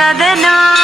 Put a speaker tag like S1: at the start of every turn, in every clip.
S1: அதனால்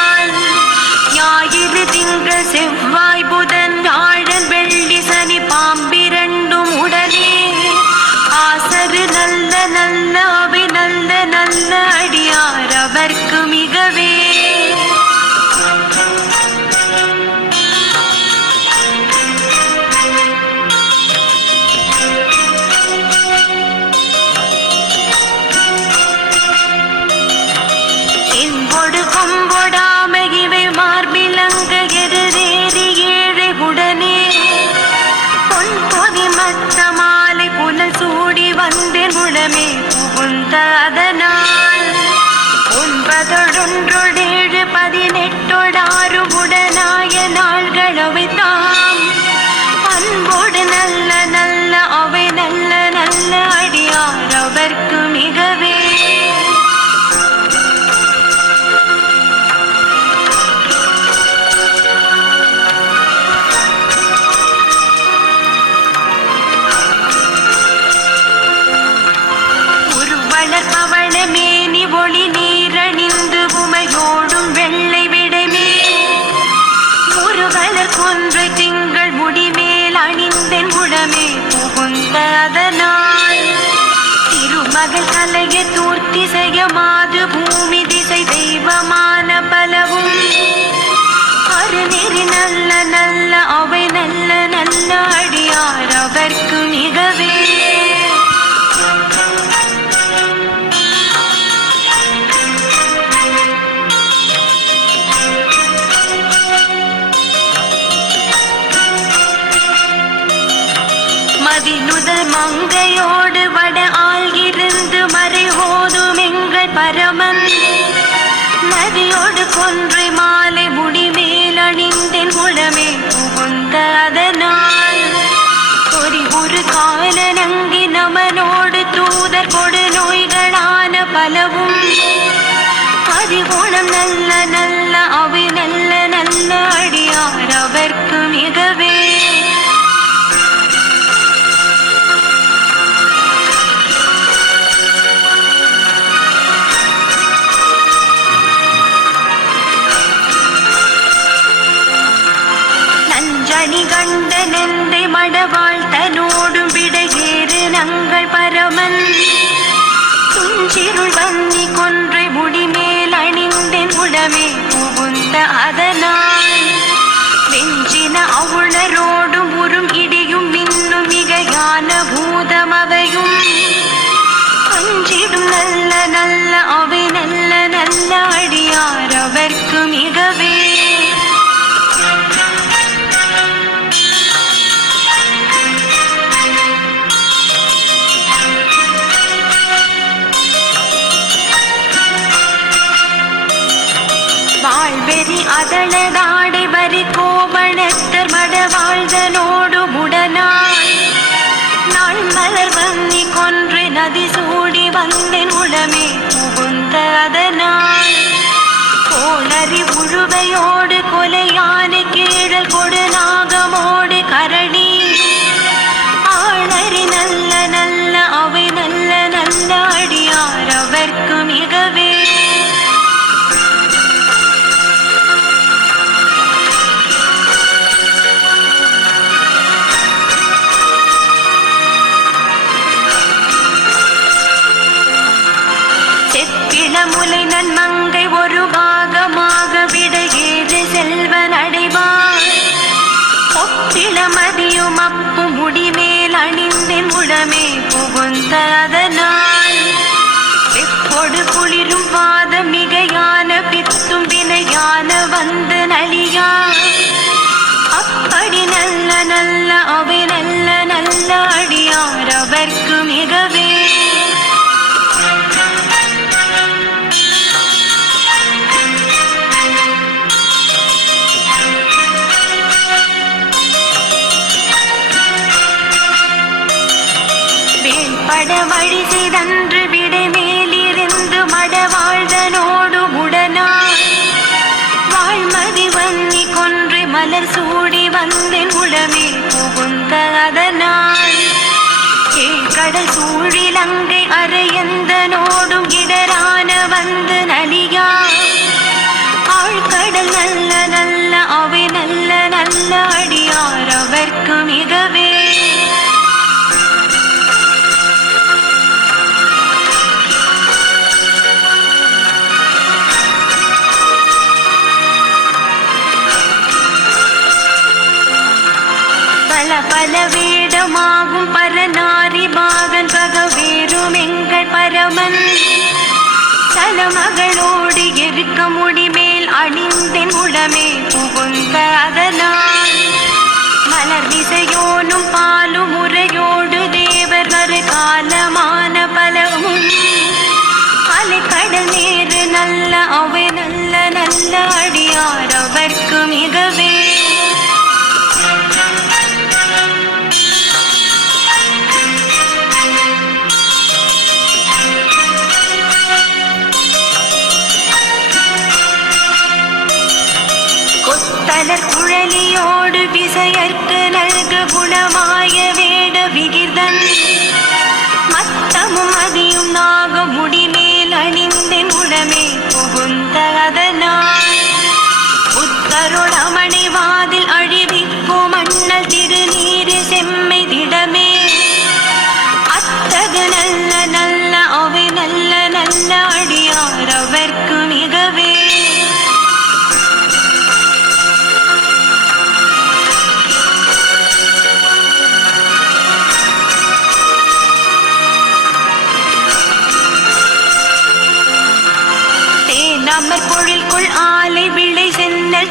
S1: ஒன்பதொடொன்றொடேழு பதினெட்டொடாறு உடனாய நாள்கள் அவை தாம் அன்போடு நல்ல நல்ல அவை நல்ல நல்ல அடியார் அவர்க்கும் பகல் அலைய தூர்த்தி செய்ய மாது பூமி திசை தெய்வமான பலவும். அருநெறி நல்ல நல்ல அவை நல்ல நல்ல அடியார் அவர்க்கு மிகவே. ஒன்றை கொன்றை மாலை முடிமேல் அணிந்தேன் உளமே புகுந்த அதனால். ஒரு ஒரு கால நங்கி நமனோடு தூதர் கொடு நோய்களான பலவும். அதிகுணம் நல்ல കൃപയോട് കൊലയാനെ அதனால் எப்பொடு குளிரும் பாத மிகையான பித்தும் வினையான வந்து நலியா. அப்படி நல்ல நல்ல அவை நல்ல நல்ல அடியார் அவர்க்கு மிகவே மலர் சூடி வந்தேன் உளமே புகுந்த அதனால் கடல் சூழிலங்கை அரையந்தனோடும் இடர பல வேடமாகும் பரநாரி பாகன் பகவேரும் எங்கள் பரமன். சலமகளோடு இருக்க முடிமேல் அணிந்தென் உடமே புகுந்த அதனால். மலர் விசையோனும் பாலும் உரையோடு தேவர் வரு காலமான பலவும். அலைக்கடல் நேரு நல்ல அவை நல்ல நல்ல அடியார் அவர்க்கு மிகவே. விசையற்கு நல்கு குணமாய வேட விகிர்தன். மத்தமும் அதியும் நாக முடிமேல் அணிந்தென் உடமே சென்னல்